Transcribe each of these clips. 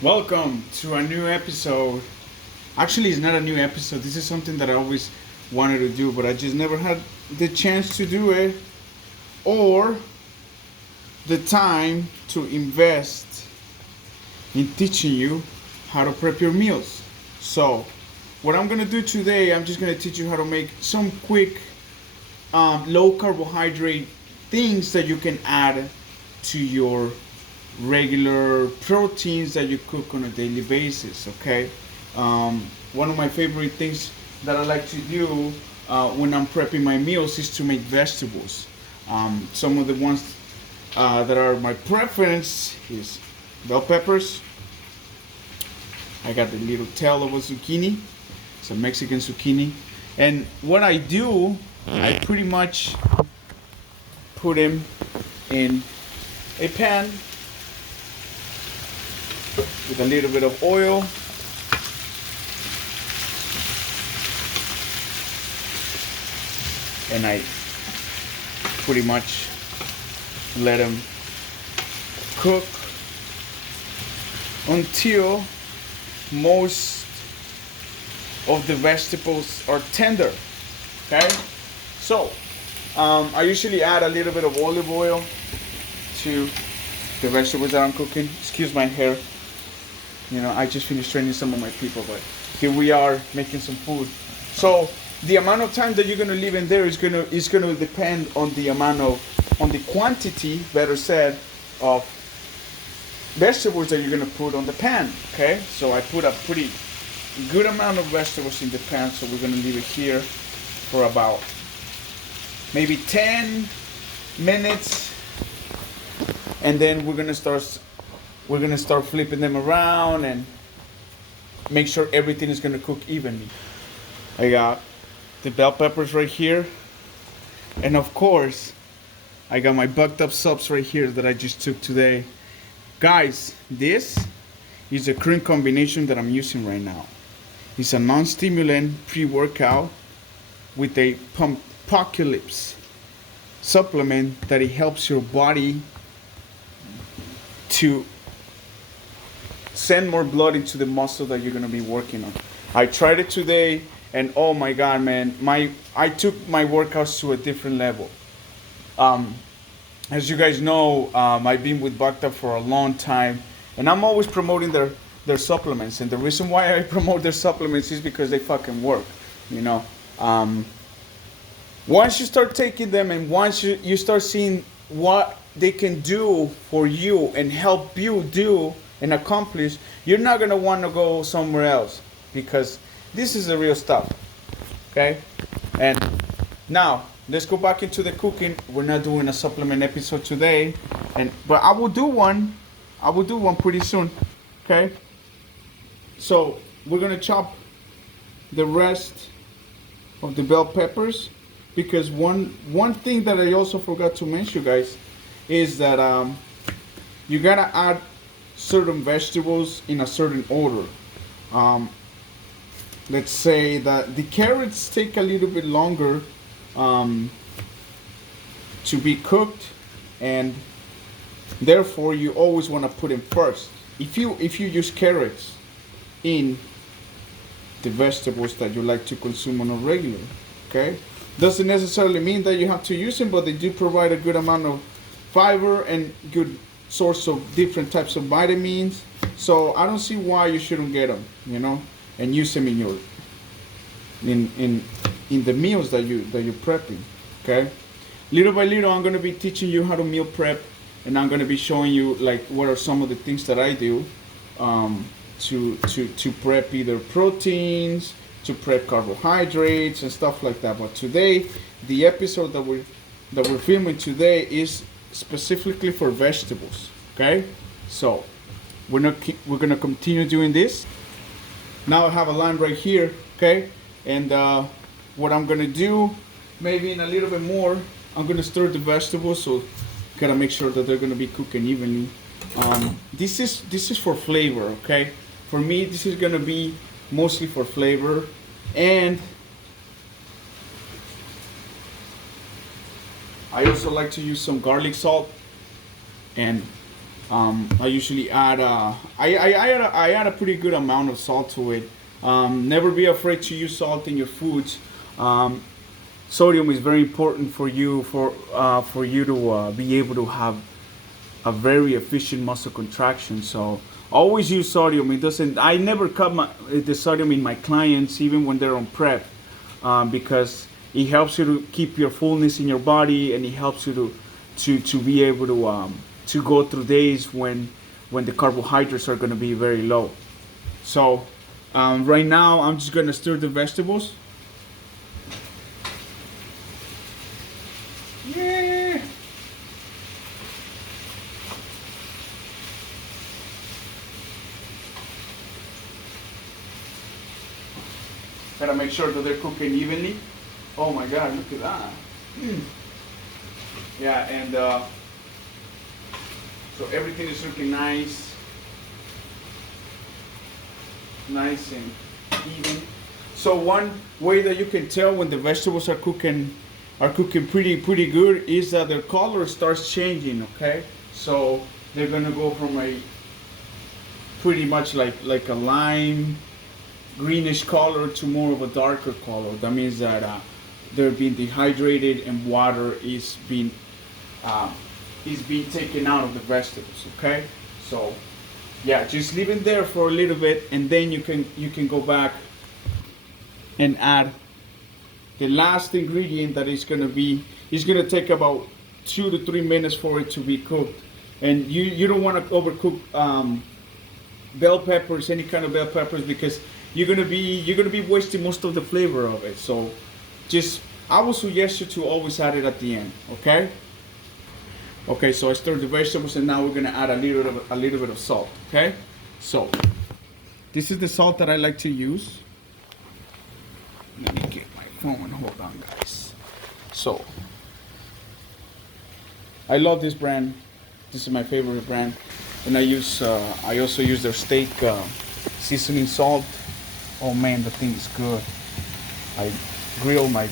Welcome to a new episode. Actually, it's not a new episode. This is something that I always wanted to do, but I just never had the chance to do it or the time to invest in teaching you how to prep your meals. So, what I'm gonna do today, I'm just gonna teach you how to make some quick, low carbohydrate things that you can add to your regular proteins that you cook on a daily basis. Okay, one of my favorite things that I like to do when I'm prepping my meals is to make vegetables. Some of the ones that are my preference is bell peppers. I got the little tail of a zucchini. It's a Mexican zucchini. And what I do, I pretty much put them in a pan with a little bit of oil. And I pretty much let them cook until most of the vegetables are tender. Okay, so I usually add a little bit of olive oil to the vegetables that I'm cooking. Excuse my hair. You know, I just finished training some of my people, but here we are making some food. So the amount of time that you're gonna leave in there is gonna depend on the quantity, better said, of vegetables that you're gonna put on the pan. Okay, so I put a pretty good amount of vegetables in the pan, so we're gonna leave it here for about maybe 10 minutes, and then we're gonna start flipping them around and make sure everything is gonna cook evenly. I got the bell peppers right here, and of course I got my bucked up subs right here that I just took today. Guys, this is the current combination that I'm using right now. It's a non-stimulant pre-workout with a Pumppocalypse supplement that it helps your body to send more blood into the muscle that you're gonna be working on. I tried it today, and oh my god, man, I took my workouts to a different level. As you guys know, I've been with Bacta for a long time, and I'm always promoting their supplements. And the reason why I promote their supplements is because they fucking work. You know, once you start taking them, and once you start seeing what they can do for you and help you do and accomplish, you're not gonna want to go somewhere else, because this is the real stuff. Okay, and now let's go back into the cooking. We're not doing a supplement episode today, but I will do one. I will do one pretty soon. Okay, so we're gonna chop the rest of the bell peppers, because one thing that I also forgot to mention, guys, is that you gotta add certain vegetables in a certain order. Let's say that the carrots take a little bit longer to be cooked, and therefore you always want to put them first. If you use carrots in the vegetables that you like to consume on a regular, okay, doesn't necessarily mean that you have to use them, but they do provide a good amount of fiber and good source of different types of vitamins. So I don't see why you shouldn't get them, you know, and use them in your in the meals that you're prepping. Okay, little by little I'm going to be teaching you how to meal prep, and I'm going to be showing you like what are some of the things that I do to prep either proteins, to prep carbohydrates and stuff like that. But today, the episode that we're filming today is specifically for vegetables. Okay, so we're gonna continue doing this. Now I have a line right here. Okay, and what I'm gonna do, maybe in a little bit more, I'm gonna stir the vegetables, so gotta make sure that they're gonna be cooking evenly. This is for flavor. Okay, for me this is gonna be mostly for flavor, and I also like to use some garlic salt and I usually add I add a pretty good amount of salt to it. Never be afraid to use salt in your foods. Sodium is very important for you to be able to have a very efficient muscle contraction. So always use sodium. It doesn't. I never cut the sodium in my clients, even when they're on prep, because it helps you to keep your fullness in your body, and it helps you to be able to go through days when the carbohydrates are going to be very low. So right now I'm just going to stir the vegetables. Yeah. Gotta make sure that they're cooking evenly. Oh my God, look at that. Yeah, and so everything is looking nice and even. So one way that you can tell when the vegetables are cooking pretty good is that their color starts changing. Okay, so they're gonna go from a pretty much like a lime greenish color to more of a darker color. That means that they're being dehydrated and water is being taken out of the vegetables. Okay, so yeah, just leave it there for a little bit, and then you can go back and add the last ingredient that is going to take about 2 to 3 minutes for it to be cooked. And you don't want to overcook bell peppers, any kind of bell peppers, because you're gonna be wasting most of the flavor of it. So I would suggest you to always add it at the end. Okay, so I stirred the vegetables, and now we're gonna add a little bit of salt. Okay, so this is the salt that I like to use. Let me get my phone. Hold on, guys. So I love this brand. This is my favorite brand, and I also use their steak seasoning salt. Oh man, the thing is good. I grill my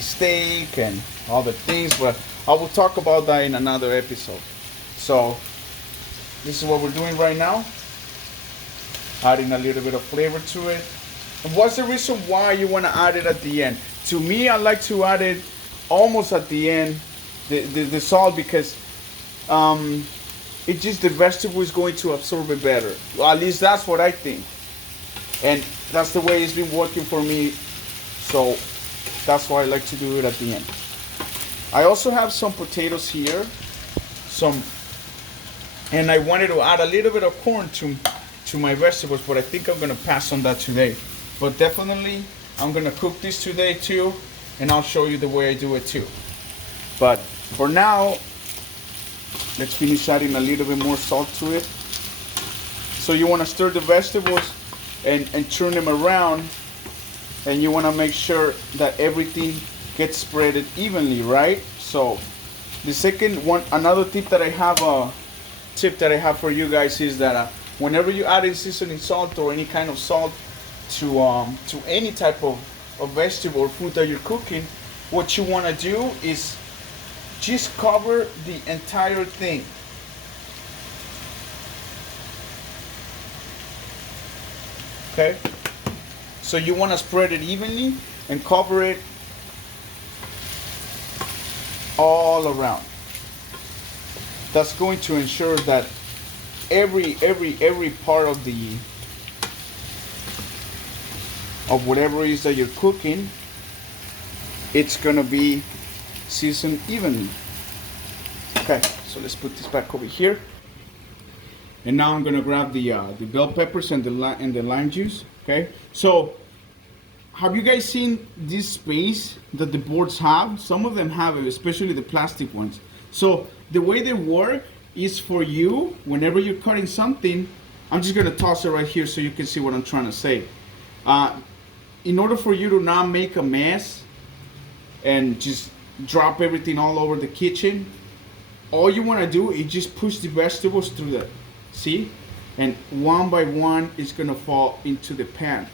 steak and all the things, but I will talk about that in another episode. So this is what we're doing right now, adding a little bit of flavor to it. And what's the reason why you want to add it at the end? To me, I like to add it almost at the end, the salt, because the vegetable is going to absorb it better. Well, at least that's what I think. And that's the way it's been working for me. So that's why I like to do it at the end. I also have some potatoes here. And I wanted to add a little bit of corn to my vegetables, but I think I'm going to pass on that today. But definitely, I'm going to cook this today too, and I'll show you the way I do it too. But for now, let's finish adding a little bit more salt to it. So you want to stir the vegetables and turn them around, and you want to make sure that everything gets spread evenly, right? So the second one, another tip that I have for you guys is that whenever you add in seasoning salt or any kind of salt to any type of vegetable or food that you're cooking, what you want to do is just cover the entire thing. Okay, so you want to spread it evenly and cover it all around. That's going to ensure that every part of whatever it is that you're cooking, it's gonna be seasoned evenly. Okay, so let's put this back over here. And now I'm gonna grab the bell peppers and the lime juice. Okay, so have you guys seen this space that the boards have? Some of them have it, especially the plastic ones. So the way they work is for you, whenever you're cutting something, I'm just gonna toss it right here so you can see what I'm trying to say. In order for you to not make a mess and just drop everything all over the kitchen, all you wanna do is just push the vegetables through the, see? And one by one, it's gonna fall into the pan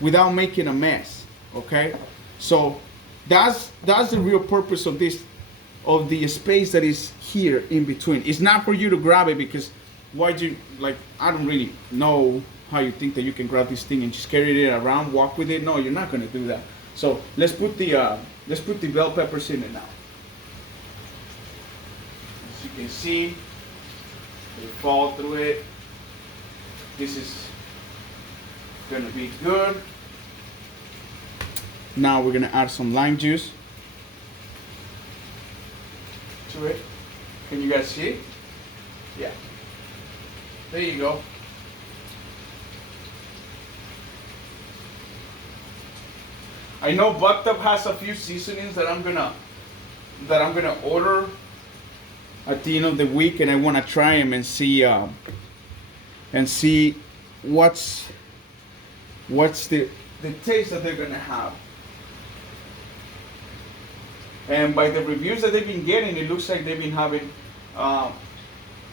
without making a mess, okay? So that's the real purpose of this of the space that is here in between. It's not for you to grab it, because why do you, like, I don't really know how you think that you can grab this thing and just carry it around, walk with it. No, you're not gonna do that. So let's put the bell peppers in it now. As you can see, they fall through it. This is gonna be good. Now we're gonna add some lime juice to it. Can you guys see it? Yeah. There you go. I know Bucked Up has a few seasonings that I'm gonna order at the end of the week, and I want to try them and see what's the taste that they're gonna have. And by the reviews that they've been getting, it looks like they've been having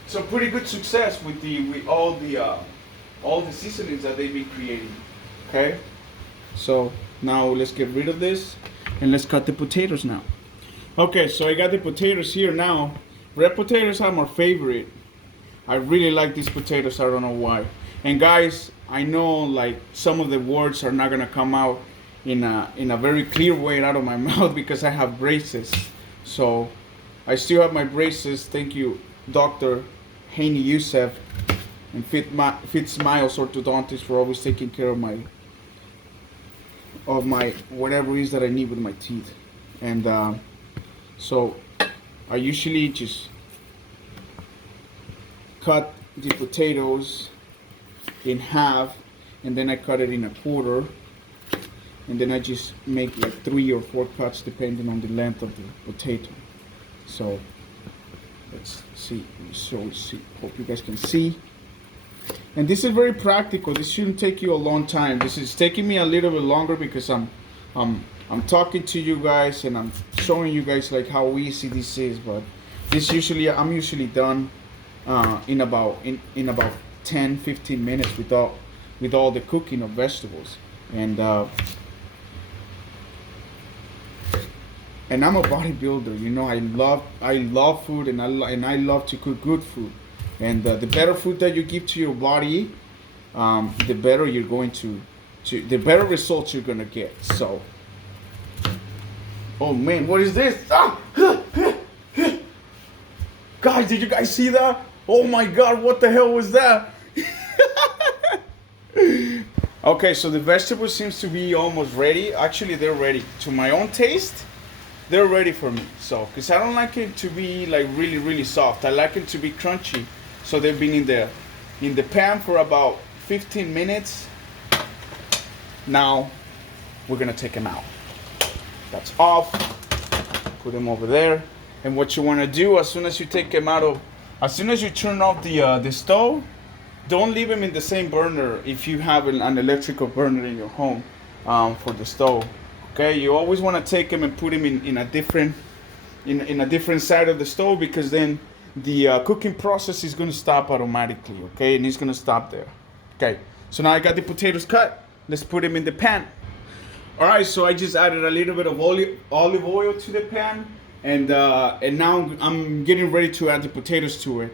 some pretty good success with all the seasonings that they've been creating. Okay, so now let's get rid of this and let's cut the potatoes now. Okay, so I got the potatoes here now. Red potatoes are my favorite. I really like these potatoes. I don't know why. And guys, I know like some of the words are not gonna come out in a very clear way out of my mouth because I have braces. So I still have my braces. Thank you, Dr. Haney Youssef and Fit Smiles Orthodontist, for always taking care of my whatever it is that I need with my teeth. And so I usually just cut the potatoes in half, and then I cut it in a quarter, and then I just make like 3 or 4 cuts depending on the length of the potato. So let's see. Hope you guys can see. And this is very practical. This shouldn't take you a long time. This is taking me a little bit longer because I'm talking to you guys and I'm showing you guys like how easy this is. But this I'm usually done in about 10-15 minutes with all the cooking of vegetables. And I'm a bodybuilder, you know. I love food, and I love to cook good food. And the better food that you give to your body, the better you're going to the better results you're gonna get. So, oh man, what is this? Ah! Guys, did you guys see that? Oh my God, what the hell was that? Okay, so the vegetables seems to be almost ready. Actually, they're ready to my own taste. They're ready for me. So, because I don't like it to be like really, really soft. I like it to be crunchy. So they've been in the pan for about 15 minutes. Now we're gonna take them out. That's off. Put them over there. And what you want to do as soon as you take them out as soon as you turn off the stove, don't leave them in the same burner if you have an electrical burner in your home for the stove. Okay, you always want to take them and put them in a different side of the stove, because then the cooking process is going to stop automatically. Okay, and it's going to stop there. Okay, so now I got the potatoes cut. Let's put them in the pan. All right, so I just added a little bit of olive oil to the pan, and now I'm getting ready to add the potatoes to it.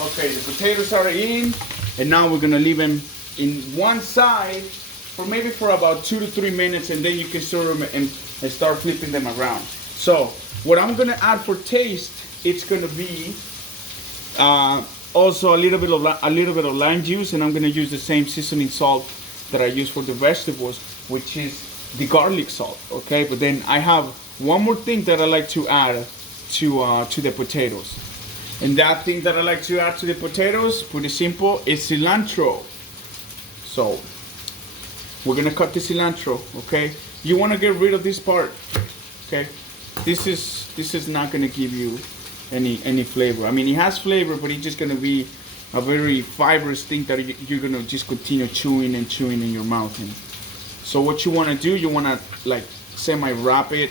Okay, the potatoes are in, and now we're gonna leave them in one side for about 2 to 3 minutes, and then you can stir them and start flipping them around. So what I'm gonna add for taste, it's gonna be also a little bit of lime juice, and I'm gonna use the same seasoning salt that I use for the vegetables, which is the garlic salt. Okay, but then I have one more thing that I like to add to the potatoes, and that thing that I like to add to the potatoes, pretty simple, is cilantro. So we're gonna cut the cilantro. Okay, you want to get rid of this part. Okay, this is not gonna give you any flavor. I mean, it has flavor, but it's just gonna be a very fibrous thing that you're gonna just continue chewing and chewing in your mouth. And so what you want to do, you want to like semi wrap it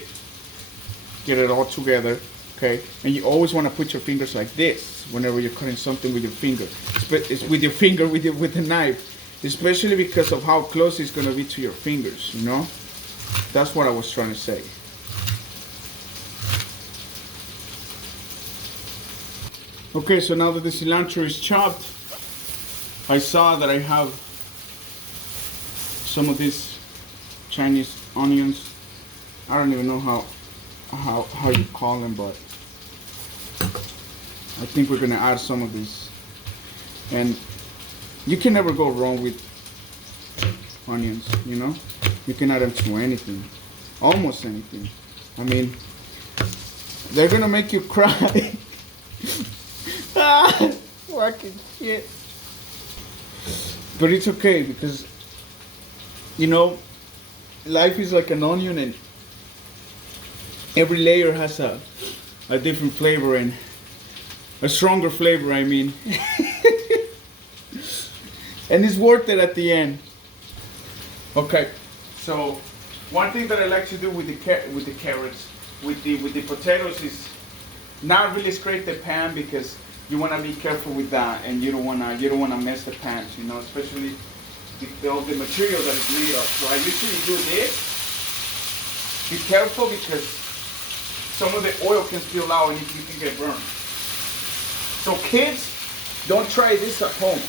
get it all together, okay? And you always want to put your fingers like this whenever you're cutting something with your finger. It's with your finger, with the knife, especially because of how close it's going to be to your fingers, you know? That's what I was trying to say. Okay, so now that the cilantro is chopped, I saw that I have some of these Chinese onions. I don't even know how you call them, but I think we're gonna add some of these. And you can never go wrong with onions, you know? You can add them to anything, almost anything. I mean, they're gonna make you cry. Ah, fucking shit. But it's okay because, you know, life is like an onion and every layer has a different flavor and a stronger flavor, I mean. And it's worth it at the end. Okay, so one thing that I like to do with the carrots, with the potatoes is not really scrape the pan because you want to be careful with that, and you don't want to mess the pans, you know, especially all the material that it's made of. So I usually do this. Be careful because some of the oil can spill out and you can get burned. So kids, don't try this at home.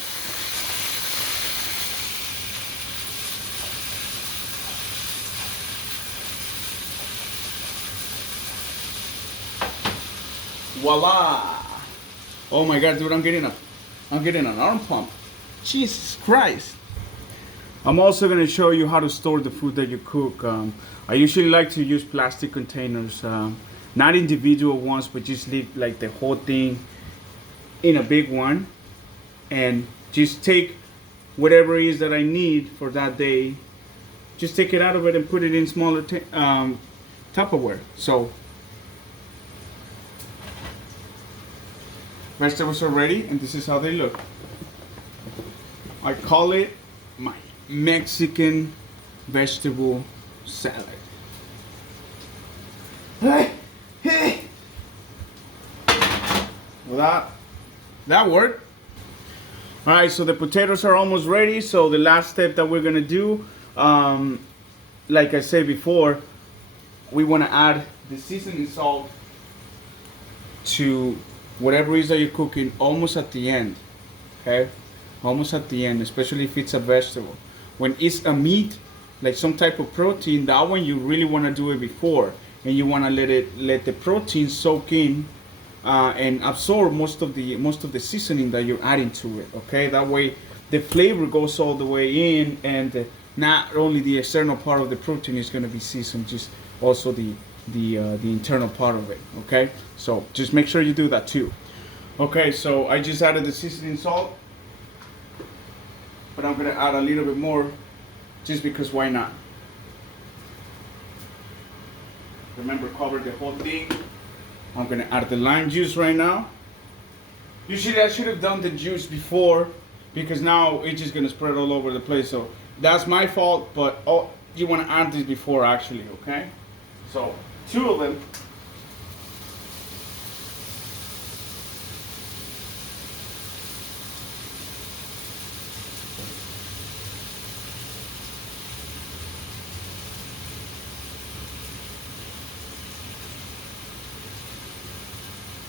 Voila! Oh my God, dude, I'm getting an arm pump. Jesus Christ! I'm also gonna show you how to store the food that you cook. I usually like to use plastic containers, not individual ones, but just leave like the whole thing in a big one, and just take whatever it is that I need for that day. Just take it out of it and put it in smaller Tupperware. So vegetables are ready, and this is how they look. I call it my Mexican vegetable salad. Well, that worked. All right, so the potatoes are almost ready. So the last step that we're gonna do, like I said before, we want to add the seasoning salt to whatever it is that you're cooking almost at the end, okay? Almost at the end, especially if it's a vegetable. When it's a meat, like some type of protein, that one you really want to do it before, and you want to let the protein soak in and absorb most of the seasoning that you're adding to it, okay? That way the flavor goes all the way in, and not only the external part of the protein is going to be seasoned, just also the internal part of it, okay? So just make sure you do that too. Okay, so I just added the seasoning salt, but I'm gonna add a little bit more just because why not? Remember, cover the whole thing. I'm gonna add the lime juice right now. Usually I should have done the juice before because now it's just gonna spread all over the place. So that's my fault, but you wanna add this before actually, okay? So 2 of them.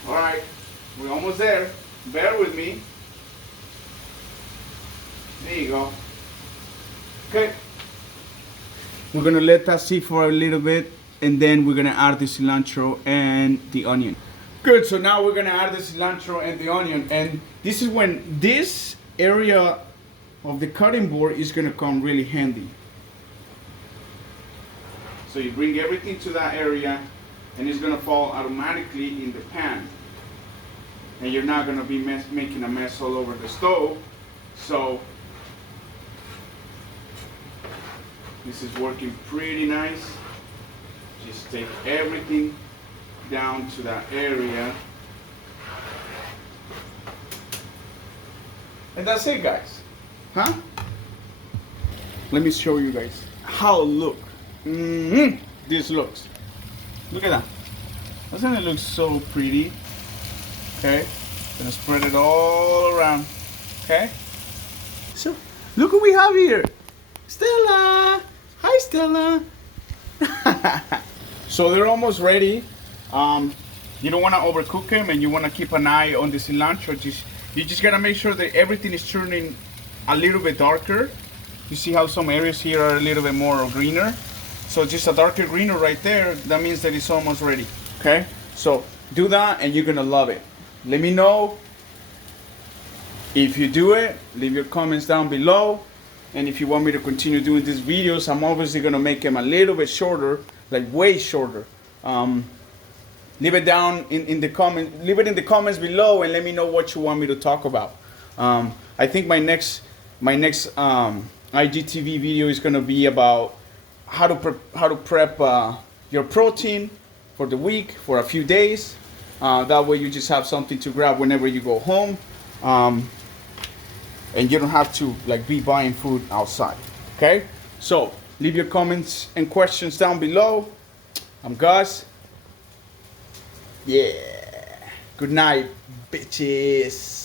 All right, we're almost there. Bear with me. There you go. Okay. We're gonna let that sit for a little bit, and then we're gonna add the cilantro and the onion. Good, so now we're gonna add the cilantro and the onion, and this is when this area of the cutting board is gonna come really handy. So you bring everything to that area, and it's gonna fall automatically in the pan. And you're not gonna be making a mess all over the stove. So this is working pretty nice. Just take everything down to that area. And that's it, guys. Huh? Let me show you guys how it looks. This looks. Look at that. Doesn't it look so pretty? Okay, gonna spread it all around. Okay, so look what we have here. Stella! Hi, Stella! So they're almost ready. You don't want to overcook them, and you want to keep an eye on the cilantro. You just gotta make sure that everything is turning a little bit darker. You see how some areas here are a little bit more greener. So just a darker greener right there, that means that it's almost ready. Okay? So do that and you're gonna love it. Let me know if you do it. Leave your comments down below. And if you want me to continue doing these videos, I'm obviously gonna make them a little bit shorter, like way shorter. Leave it down in the comment. Leave it in the comments below and let me know what you want me to talk about. I think my next IGTV video is gonna be about how to prep your protein for the week, for a few days. That way you just have something to grab whenever you go home, and you don't have to like be buying food outside. Okay, so leave your comments and questions down below. I'm Gus. Yeah, good night, bitches.